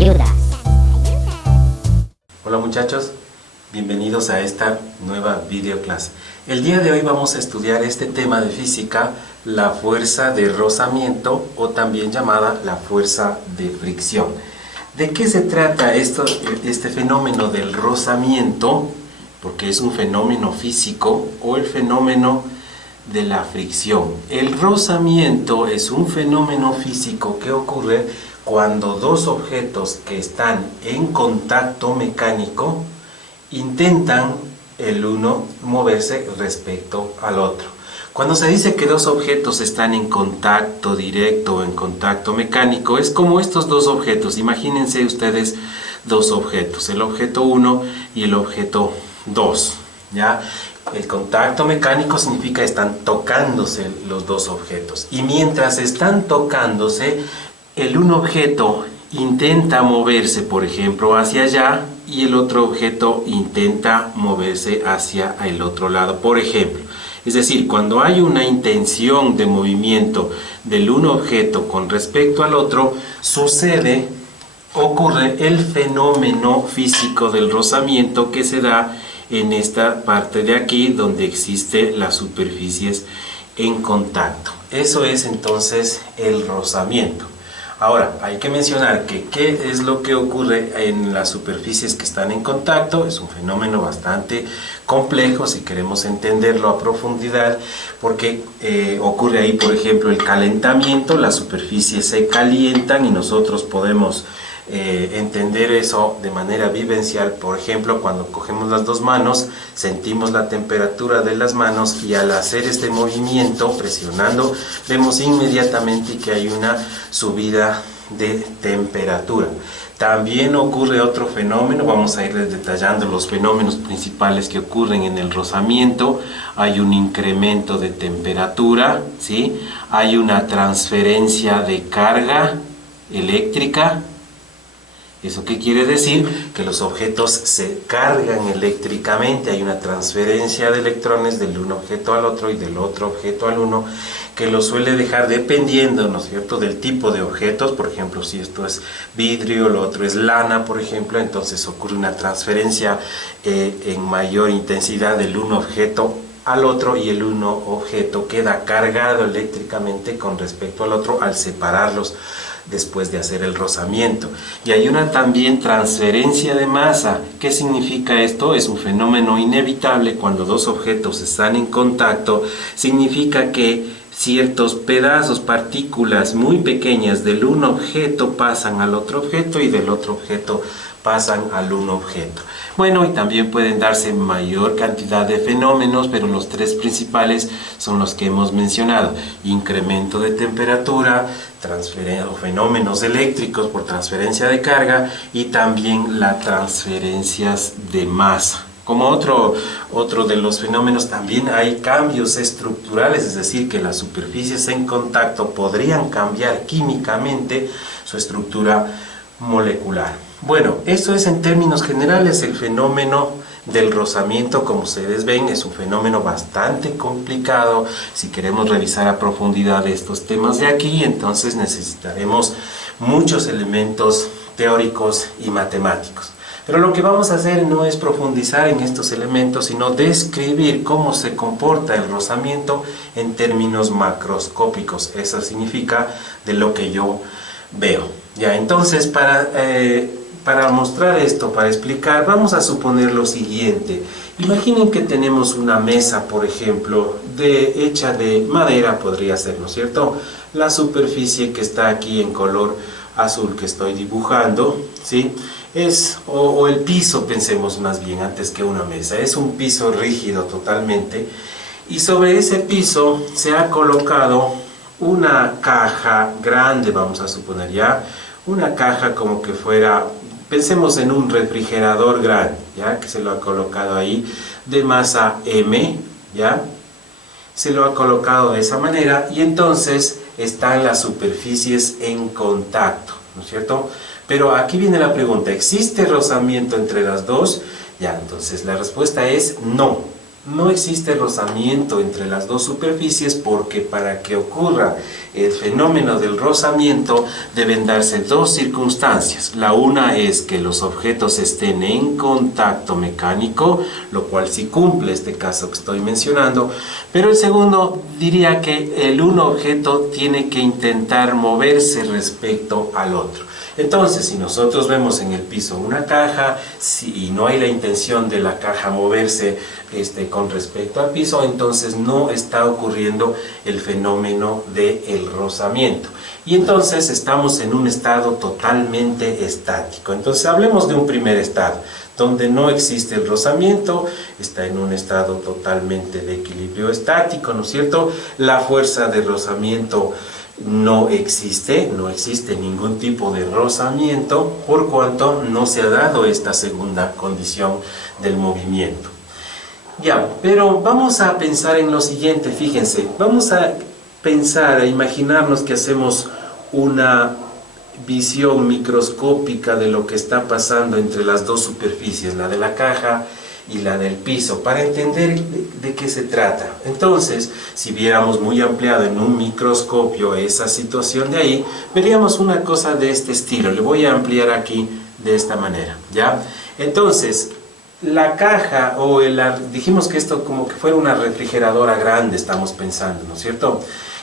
ayudas. Hola muchachos, bienvenidos a esta nueva videoclase. El día de hoy vamos a estudiar este tema de física, la fuerza de rozamiento o también llamada la fuerza de fricción. ¿De qué se trata este fenómeno del rozamiento? Porque es un fenómeno físico, o el fenómeno de la fricción. El rozamiento es un fenómeno físico que ocurre cuando dos objetos que están en contacto mecánico intentan el uno moverse respecto al otro. Cuando se dice que dos objetos están en contacto directo o en contacto mecánico, es como estos dos objetos. Imagínense ustedes dos objetos, el objeto 1 y el objeto 2, ¿ya? El contacto mecánico significa que están tocándose los dos objetos. Y mientras están tocándose, el un objeto intenta moverse, por ejemplo, hacia allá, y el otro objeto intenta moverse hacia el otro lado, por ejemplo. Es decir, cuando hay una intención de movimiento del un objeto con respecto al otro, ocurre el fenómeno físico del rozamiento que se da en esta parte de aquí donde existe las superficies en contacto. Eso es entonces el rozamiento. Ahora, hay que mencionar que qué es lo que ocurre en las superficies que están en contacto. Es un fenómeno bastante complejo si queremos entenderlo a profundidad, porque ocurre ahí, por ejemplo, el calentamiento. Las superficies se calientan y nosotros podemos entender eso de manera vivencial. Por ejemplo, cuando cogemos las dos manos, sentimos la temperatura de las manos y al hacer este movimiento, presionando, vemos inmediatamente que hay una subida de temperatura. También ocurre otro fenómeno, vamos a ir detallando los fenómenos principales que ocurren en el rozamiento. Hay un incremento de temperatura, ¿sí? Hay una transferencia de carga eléctrica. ¿Eso qué quiere decir? Que los objetos se cargan eléctricamente, hay una transferencia de electrones del un objeto al otro y del otro objeto al uno, que lo suele dejar dependiendo, ¿no es cierto?, del tipo de objetos. Por ejemplo, si esto es vidrio, lo otro es lana, por ejemplo, entonces ocurre una transferencia en mayor intensidad del un objeto al otro, y el uno objeto queda cargado eléctricamente con respecto al otro al separarlos después de hacer el rozamiento. Y hay una también transferencia de masa. ¿Qué significa esto? Es un fenómeno inevitable cuando dos objetos están en contacto. Significa que ciertos pedazos, partículas muy pequeñas del un objeto pasan al otro objeto y del otro objeto pasan al un objeto. Bueno, y también pueden darse mayor cantidad de fenómenos, pero los tres principales son los que hemos mencionado: incremento de temperatura, fenómenos eléctricos por transferencia de carga, y también las transferencias de masa. Como otro de los fenómenos, también hay cambios estructurales, es decir, que las superficies en contacto podrían cambiar químicamente su estructura molecular. Bueno, esto es en términos generales el fenómeno del rozamiento. Como ustedes ven, es un fenómeno bastante complicado. Si queremos revisar a profundidad estos temas de aquí, entonces necesitaremos muchos elementos teóricos y matemáticos. Pero lo que vamos a hacer no es profundizar en estos elementos, sino describir cómo se comporta el rozamiento en términos macroscópicos. Eso significa de lo que yo veo. Ya, entonces, para mostrar esto, para explicar, vamos a suponer lo siguiente. Imaginen que tenemos una mesa, por ejemplo, hecha de madera, podría ser, ¿no es cierto? La superficie que está aquí en color azul que estoy dibujando, ¿sí? O el piso, pensemos más bien, antes que una mesa. Es un piso rígido totalmente, y sobre ese piso se ha colocado una caja grande, vamos a suponer ya, una caja como que fuera, pensemos en un refrigerador grande, ya, que se lo ha colocado ahí, de masa M, ya, se lo ha colocado de esa manera, y entonces están las superficies en contacto, ¿no es cierto? Pero aquí viene la pregunta: ¿existe rozamiento entre las dos? Ya, entonces la respuesta es no. No existe rozamiento entre las dos superficies porque para que ocurra el fenómeno del rozamiento deben darse dos circunstancias. La una es que los objetos estén en contacto mecánico, lo cual sí cumple este caso que estoy mencionando, pero el segundo diría que el un objeto tiene que intentar moverse respecto al otro. Entonces, si nosotros vemos en el piso una caja y no hay la intención de la caja moverse con respecto al piso, entonces no está ocurriendo el fenómeno del rozamiento. Y entonces estamos en un estado totalmente estático. Entonces hablemos de un primer estado, donde no existe el rozamiento, está en un estado totalmente de equilibrio estático, ¿no es cierto? La fuerza de rozamiento no existe ningún tipo de rozamiento, por cuanto no se ha dado esta segunda condición del movimiento. Ya, pero vamos a pensar en lo siguiente, fíjense, vamos a pensar, a imaginarnos que hacemos una visión microscópica de lo que está pasando entre las dos superficies, la de la caja y la del piso, para entender de qué se trata. Entonces, si viéramos muy ampliado en un microscopio esa situación de ahí, veríamos una cosa de este estilo. Le voy a ampliar aquí de esta manera, ¿ya? Entonces, la caja dijimos que esto como que fuera una refrigeradora grande, estamos pensando, ¿no es cierto?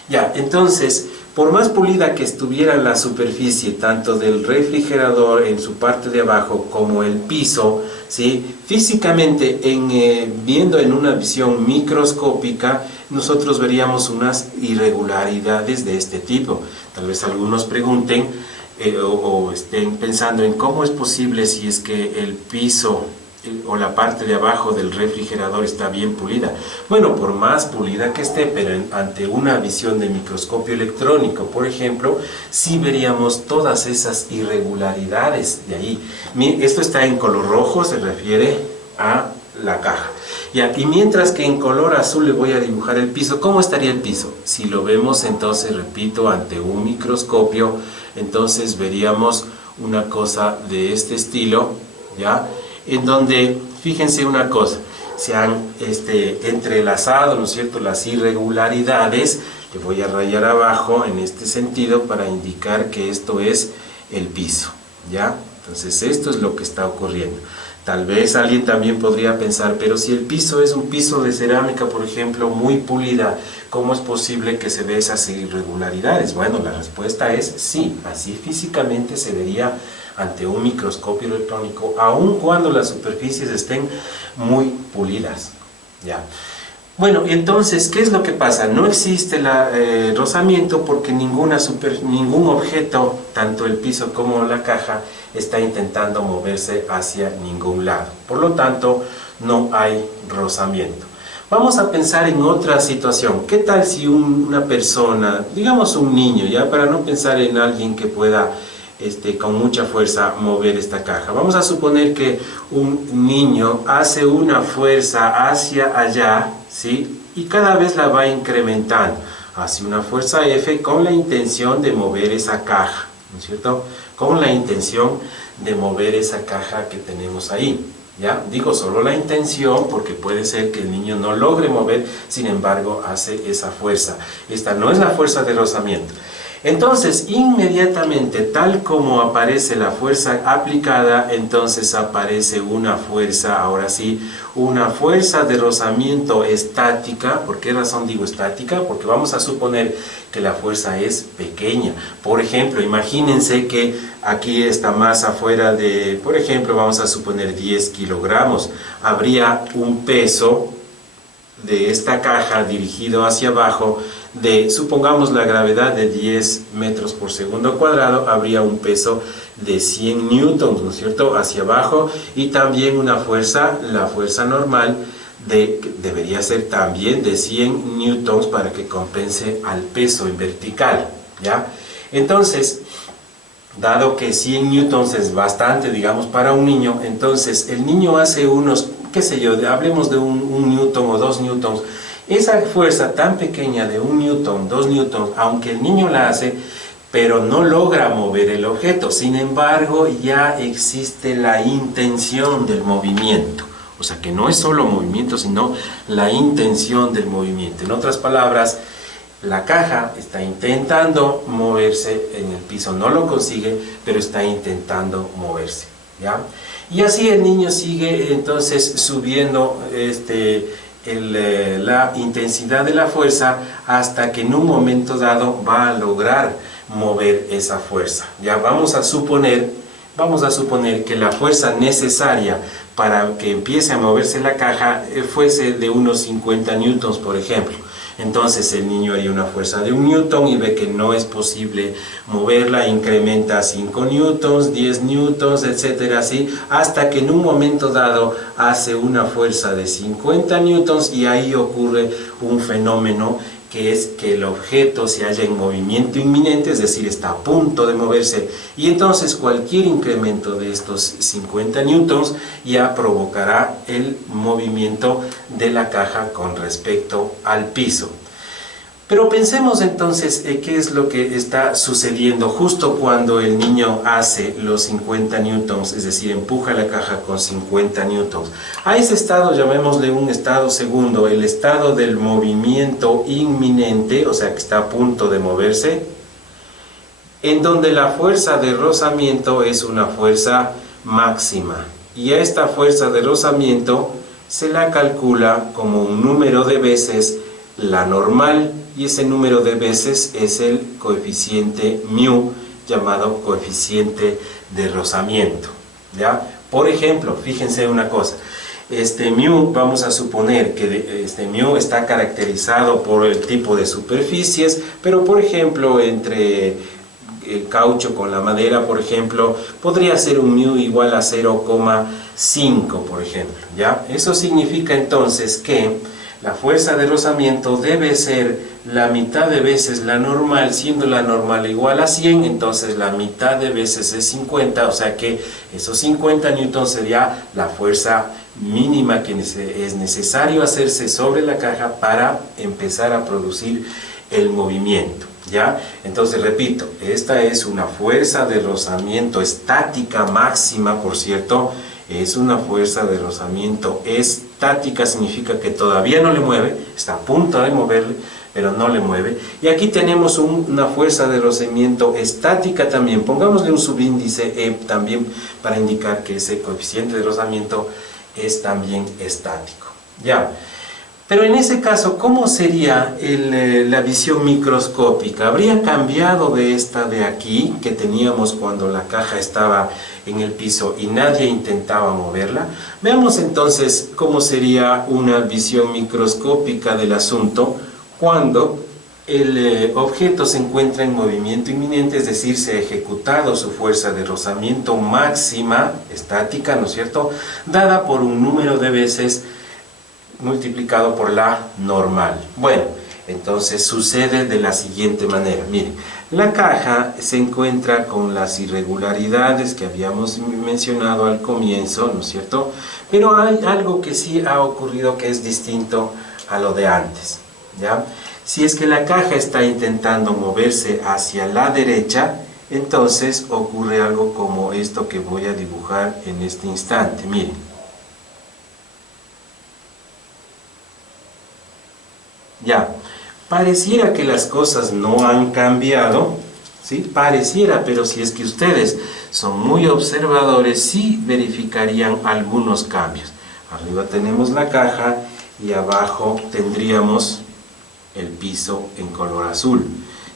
Ya, entonces, por más pulida que estuviera la superficie, tanto del refrigerador en su parte de abajo como el piso, ¿sí? Físicamente, viendo en una visión microscópica, nosotros veríamos unas irregularidades de este tipo. Tal vez algunos pregunten o estén pensando en cómo es posible si es que el piso o la parte de abajo del refrigerador está bien pulida. Bueno, por más pulida que esté, pero ante una visión de microscopio electrónico, por ejemplo, sí veríamos todas esas irregularidades de ahí. Esto está en color rojo, se refiere a la caja. Y mientras que en color azul le voy a dibujar el piso, ¿cómo estaría el piso? Si lo vemos entonces, repito, ante un microscopio, entonces veríamos una cosa de este estilo, ¿ya? En donde, fíjense una cosa, se han entrelazado, ¿no es cierto?, las irregularidades. Le voy a rayar abajo en este sentido para indicar que esto es el piso, ¿ya? Entonces esto es lo que está ocurriendo. Tal vez alguien también podría pensar, pero si el piso es un piso de cerámica, por ejemplo, muy pulida, ¿cómo es posible que se vean esas irregularidades? Bueno, la respuesta es sí, así físicamente se vería ante un microscopio electrónico, aun cuando las superficies estén muy pulidas, ¿ya? Bueno, entonces, ¿qué es lo que pasa? No existe el rozamiento porque ningún objeto, tanto el piso como la caja, está intentando moverse hacia ningún lado. Por lo tanto, no hay rozamiento. Vamos a pensar en otra situación. ¿Qué tal si una persona, digamos un niño, ya para no pensar en alguien que pueda con mucha fuerza mover esta caja? Vamos a suponer que un niño hace una fuerza hacia allá, ¿sí? Y cada vez la va incrementando. Hace una fuerza F con la intención de mover esa caja, ¿no es cierto? Con la intención de mover esa caja que tenemos ahí, ¿ya? Digo solo la intención porque puede ser que el niño no logre mover, sin embargo hace esa fuerza. Esta no es la fuerza de rozamiento. Entonces, inmediatamente, tal como aparece la fuerza aplicada, entonces aparece una fuerza, ahora sí, una fuerza de rozamiento estática. ¿Por qué razón digo estática? Porque vamos a suponer que la fuerza es pequeña. Por ejemplo, imagínense que aquí esta masa fuera de, por ejemplo, vamos a suponer 10 kilogramos. Habría un peso de esta caja dirigido hacia abajo supongamos la gravedad de 10 metros por segundo cuadrado, habría un peso de 100 newtons, ¿no es cierto?, hacia abajo, y también una fuerza, la fuerza normal, debería ser también de 100 newtons para que compense al peso en vertical, ¿ya? Entonces, dado que 100 newtons es bastante, digamos, para un niño, entonces el niño hace unos, qué sé yo, hablemos de un newton o 2 newtons. Esa fuerza tan pequeña de 1 newton, 2 newtons, aunque el niño la hace, pero no logra mover el objeto. Sin embargo, ya existe la intención del movimiento. O sea que no es solo movimiento, sino la intención del movimiento. En otras palabras, la caja está intentando moverse en el piso, no lo consigue, pero está intentando moverse, ¿ya? Y así el niño sigue entonces subiendo la intensidad de la fuerza hasta que en un momento dado va a lograr mover esa fuerza. Ya vamos a suponer que la fuerza necesaria para que empiece a moverse la caja fuese de unos 50 newtons, por ejemplo. Entonces el niño haría una fuerza de 1 newton y ve que no es posible moverla, incrementa 5 newtons, 10 newtons, etcétera, así, hasta que en un momento dado hace una fuerza de 50 newtons y ahí ocurre un fenómeno que es que el objeto se halla en movimiento inminente, es decir, está a punto de moverse, y entonces cualquier incremento de estos 50 newtons ya provocará el movimiento de la caja con respecto al piso. Pero pensemos entonces qué es lo que está sucediendo justo cuando el niño hace los 50 newtons, es decir, empuja la caja con 50 newtons. A ese estado llamémosle un estado segundo, el estado del movimiento inminente, o sea que está a punto de moverse, en donde la fuerza de rozamiento es una fuerza máxima. Y a esta fuerza de rozamiento se la calcula como un número de veces la normal, y ese número de veces es el coeficiente μ, llamado coeficiente de rozamiento, ¿ya? Por ejemplo, fíjense una cosa, μ, vamos a suponer que μ está caracterizado por el tipo de superficies, pero por ejemplo, entre el caucho con la madera, por ejemplo, podría ser un μ igual a 0,5, por ejemplo, ¿ya? Eso significa entonces que la fuerza de rozamiento debe ser la mitad de veces la normal, siendo la normal igual a 100, entonces la mitad de veces es 50, o sea que esos 50 newtons sería la fuerza mínima que es necesario hacerse sobre la caja para empezar a producir el movimiento, ¿ya? Entonces repito, esta es una fuerza de rozamiento estática máxima, por cierto, es una fuerza de rozamiento estática, significa que todavía no le mueve, está a punto de moverle, pero no le mueve. Y aquí tenemos una fuerza de rozamiento estática también, pongámosle un subíndice E también para indicar que ese coeficiente de rozamiento es también estático, ¿ya? Pero en ese caso, ¿cómo sería la visión microscópica? ¿Habría cambiado de esta de aquí que teníamos cuando la caja estaba en el piso y nadie intentaba moverla? Veamos entonces cómo sería una visión microscópica del asunto cuando el objeto se encuentra en movimiento inminente, es decir, se ha ejecutado su fuerza de rozamiento máxima, estática, ¿no es cierto?, dada por un número de veces multiplicado por la normal. Bueno, entonces sucede de la siguiente manera. Miren, la caja se encuentra con las irregularidades que habíamos mencionado al comienzo, ¿no es cierto? Pero hay algo que sí ha ocurrido que es distinto a lo de antes, ¿ya? Si es que la caja está intentando moverse hacia la derecha, entonces ocurre algo como esto que voy a dibujar en este instante. Miren. Ya, pareciera que las cosas no han cambiado, ¿sí? Pareciera, pero si es que ustedes son muy observadores, sí verificarían algunos cambios. Arriba tenemos la caja y abajo tendríamos el piso en color azul.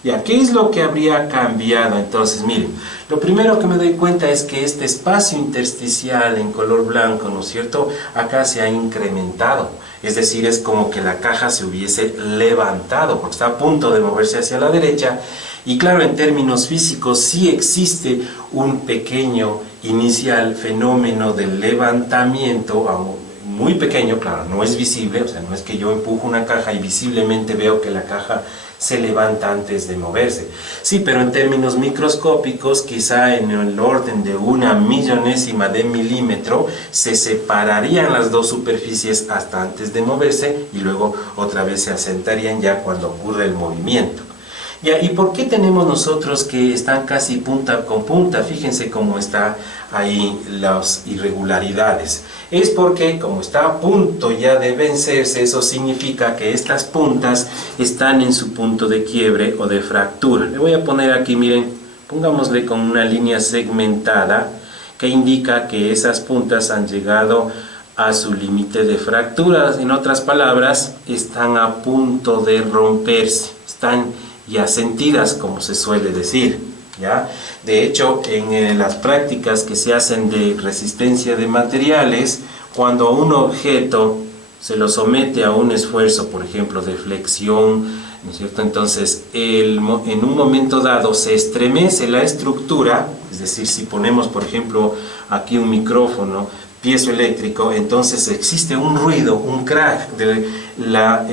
Ya, ¿qué es lo que habría cambiado? Entonces, miren, lo primero que me doy cuenta es que este espacio intersticial en color blanco, ¿no es cierto?, acá se ha incrementado. Es decir, es como que la caja se hubiese levantado, porque está a punto de moverse hacia la derecha. Y claro, en términos físicos sí existe un pequeño inicial fenómeno de levantamiento, muy pequeño, claro, no es visible, o sea, no es que yo empujo una caja y visiblemente veo que la caja se levanta antes de moverse. Sí, pero en términos microscópicos, quizá en el orden de 1/1000ª de milímetro, se separarían las dos superficies hasta antes de moverse y luego otra vez se asentarían ya cuando ocurre el movimiento. Ya, ¿y por qué tenemos nosotros que están casi punta con punta? Fíjense cómo está ahí las irregularidades. Es porque como está a punto ya de vencerse, eso significa que estas puntas están en su punto de quiebre o de fractura. Le voy a poner aquí, miren, pongámosle con una línea segmentada que indica que esas puntas han llegado a su límite de fractura. En otras palabras, están a punto de romperse, están ya sentidas, como se suele decir, ¿ya? De hecho, en las prácticas que se hacen de resistencia de materiales, cuando a un objeto se lo somete a un esfuerzo, por ejemplo, de flexión, ¿no es cierto? Entonces, en un momento dado se estremece la estructura, es decir, si ponemos, por ejemplo, aquí un micrófono piezoeléctrico, entonces existe un ruido, un crack de la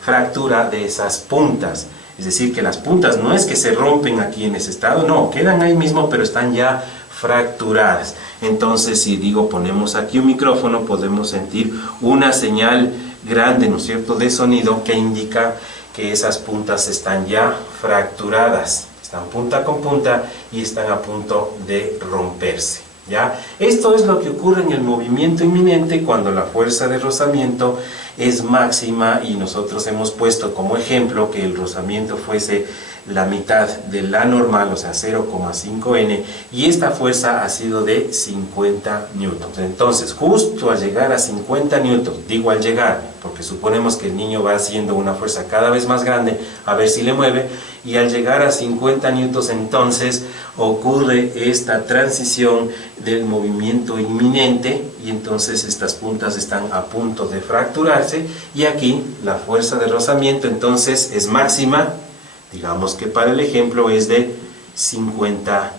fractura de esas puntas. Es decir, que las puntas no es que se rompen aquí en ese estado, no, quedan ahí mismo, pero están ya fracturadas. Entonces, si digo, ponemos aquí un micrófono, podemos sentir una señal grande, ¿no es cierto?, de sonido que indica que esas puntas están ya fracturadas, están punta con punta y están a punto de romperse. ¿Ya? Esto es lo que ocurre en el movimiento inminente cuando la fuerza de rozamiento es máxima y nosotros hemos puesto como ejemplo que el rozamiento fuese la mitad de la normal, o sea 0,5 N, y esta fuerza ha sido de 50 newtons. Entonces, justo al llegar a 50 newtons, digo al llegar, porque suponemos que el niño va haciendo una fuerza cada vez más grande, a ver si le mueve, y al llegar a 50 newtons entonces ocurre esta transición del movimiento inminente y entonces estas puntas están a punto de fracturarse y aquí la fuerza de rozamiento entonces es máxima, digamos que para el ejemplo es de 50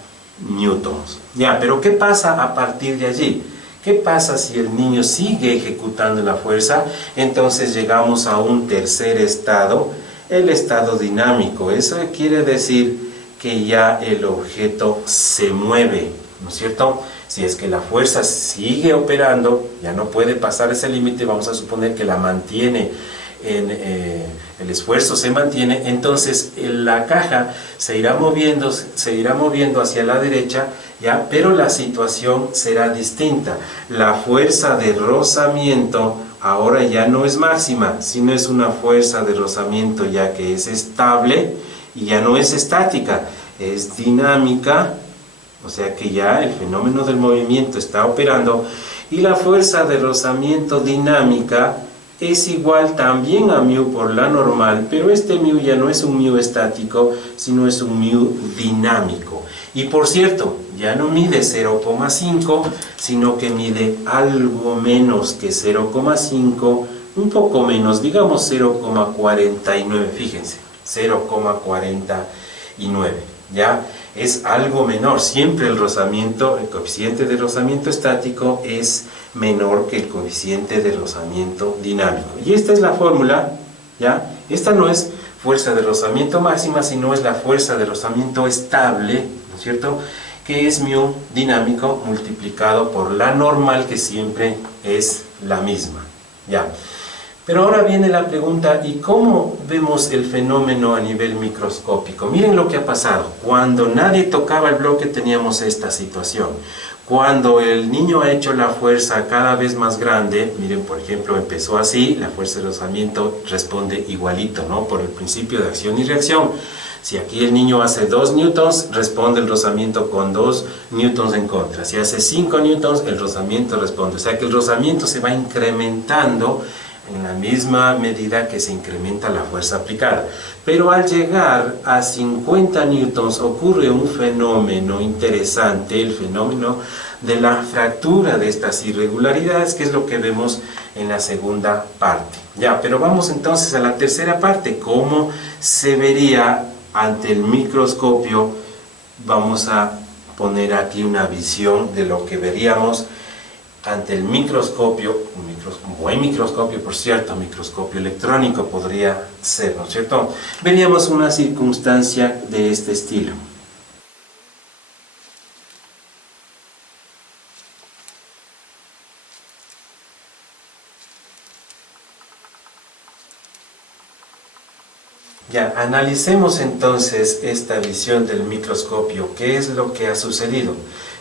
newtons. Ya, pero ¿qué pasa a partir de allí? ¿Qué pasa si el niño sigue ejecutando la fuerza? Entonces llegamos a un tercer estado, el estado dinámico. Eso quiere decir que ya el objeto se mueve, ¿no es cierto? Si es que la fuerza sigue operando, ya no puede pasar ese límite, vamos a suponer que la mantiene, el esfuerzo se mantiene, entonces la caja se irá moviendo hacia la derecha, ¿ya? Pero la situación será distinta. La fuerza de rozamiento ahora ya no es máxima, sino es una fuerza de rozamiento ya que es estable y ya no es estática, es dinámica, o sea que ya el fenómeno del movimiento está operando y la fuerza de rozamiento dinámica es igual también a μ por la normal, pero este μ ya no es un μ estático, sino es un μ dinámico. Y por cierto, ya no mide 0,5, sino que mide algo menos que 0,5, un poco menos, digamos 0,49, fíjense, 0,49, ¿ya? Es algo menor, siempre el rozamiento, el coeficiente de rozamiento estático es menor que el coeficiente de rozamiento dinámico. Y esta es la fórmula, ¿ya? Esta no es fuerza de rozamiento máxima, sino es la fuerza de rozamiento estable, ¿no es cierto?, que es μ dinámico multiplicado por la normal, que siempre es la misma, ¿ya? Pero ahora viene la pregunta, ¿y cómo vemos el fenómeno a nivel microscópico? Miren lo que ha pasado. Cuando nadie tocaba el bloque teníamos esta situación. Cuando el niño ha hecho la fuerza cada vez más grande, miren, por ejemplo, empezó así, la fuerza de rozamiento responde igualito, ¿no? Por el principio de acción y reacción. Si aquí el niño hace 2 newtons, responde el rozamiento con 2 newtons en contra. Si hace 5 newtons, el rozamiento responde. O sea que el rozamiento se va incrementando en la misma medida que se incrementa la fuerza aplicada. Pero al llegar a 50 newtons ocurre un fenómeno interesante, el fenómeno de la fractura de estas irregularidades, que es lo que vemos en la segunda parte. Ya, pero vamos entonces a la tercera parte, ¿cómo se vería ante el microscopio? Vamos a poner aquí una visión de lo que veríamos ante el microscopio, un buen microscopio, por cierto, microscopio electrónico podría ser, ¿no es cierto? Veríamos una circunstancia de este estilo. Ya, analicemos entonces esta visión del microscopio. ¿Qué es lo que ha sucedido?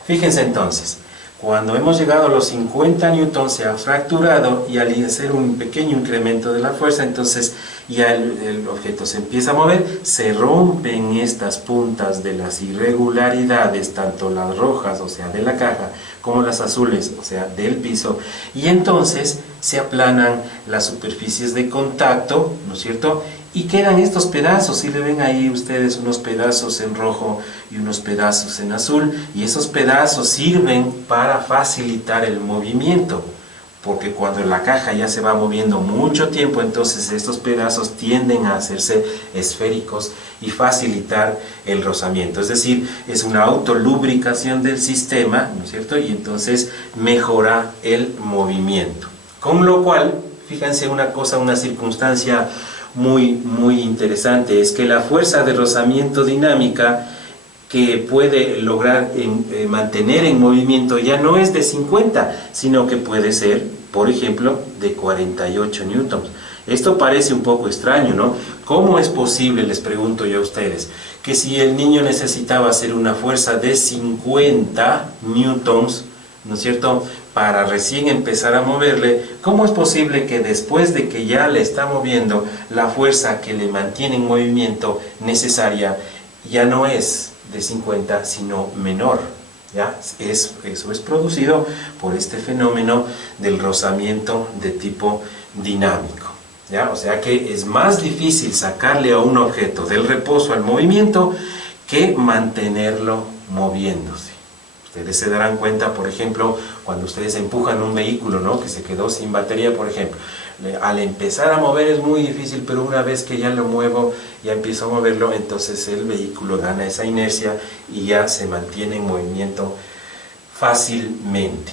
Fíjense entonces, cuando hemos llegado a los 50 newtons se ha fracturado y al hacer un pequeño incremento de la fuerza, entonces ya el objeto se empieza a mover, se rompen estas puntas de las irregularidades, tanto las rojas, o sea, de la caja, como las azules, o sea, del piso, y entonces se aplanan las superficies de contacto, ¿no es cierto?, y quedan estos pedazos, si le ven ahí ustedes unos pedazos en rojo y unos pedazos en azul, y esos pedazos sirven para facilitar el movimiento, porque cuando la caja ya se va moviendo mucho tiempo, entonces estos pedazos tienden a hacerse esféricos y facilitar el rozamiento, es decir, es una autolubricación del sistema, ¿no es cierto?, y entonces mejora el movimiento. Con lo cual, fíjense una cosa, una circunstancia muy interesante, es que la fuerza de rozamiento dinámica que puede lograr mantener en movimiento ya no es de 50, sino que puede ser, por ejemplo, de 48 newtons. Esto parece un poco extraño, ¿no? ¿Cómo es posible, les pregunto yo a ustedes, que si el niño necesitaba hacer una fuerza de 50 newtons, ¿no es cierto?, para recién empezar a moverle, ¿cómo es posible que después de que ya le está moviendo, la fuerza que le mantiene en movimiento necesaria ya no es de 50, sino menor? ¿Ya? Eso es producido por este fenómeno del rozamiento de tipo dinámico. ¿Ya? O sea que es más difícil sacarle a un objeto del reposo al movimiento que mantenerlo moviéndose. Ustedes se darán cuenta, por ejemplo, cuando ustedes empujan un vehículo, ¿no?, que se quedó sin batería, por ejemplo. Al empezar a mover es muy difícil, pero una vez que ya lo muevo, ya empiezo a moverlo, entonces el vehículo gana esa inercia y ya se mantiene en movimiento fácilmente.